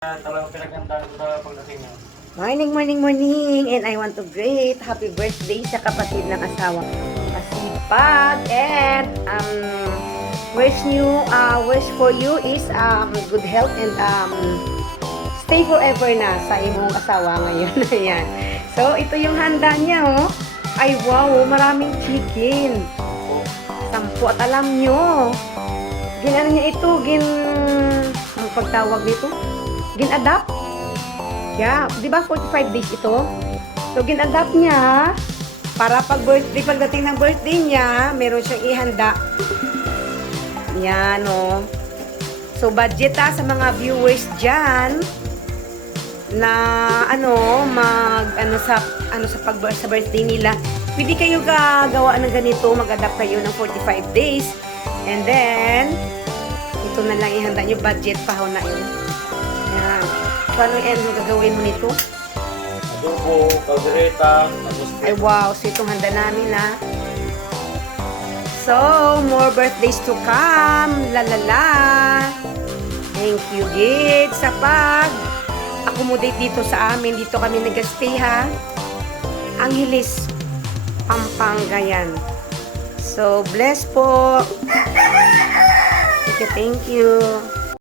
Talagang pinaghandaan ko sa pagdating niya. Morning, morning, morning! And I want to greet happy birthday sa kapatid ng asawa. Masipag! And wish for you is good health and stay forever na sa imong asawa ngayon. Ayan. So, ito yung handa niya, oh. Ay, wow! Maraming chicken. 10 at alam nyo. Ginano niya ito, ang pagtawag dito? Gin-adapt? Yeah, di ba 45 days ito? So, gin-adapt niya para pagdating ng birthday niya, meron siyang ihanda. Yan, oh. So, budget sa mga viewers dyan na sa birthday nila. Pwede kayo gagawa ng ganito, mag-adapt kayo ng 45 days. And then, ito na lang ihanda nyo, budget pa ho na yun. Yan. So, ano gagawin mo nito? Adobo, kaldereta, Ay, wow. So, itong handa namin, ha. So, more birthdays to come. La la la. Thank you, Gid, sa pag-accommodate dito sa amin. Dito kami nag-stay, ha. Angeles, Pampanga yan. So, bless po. Thank you.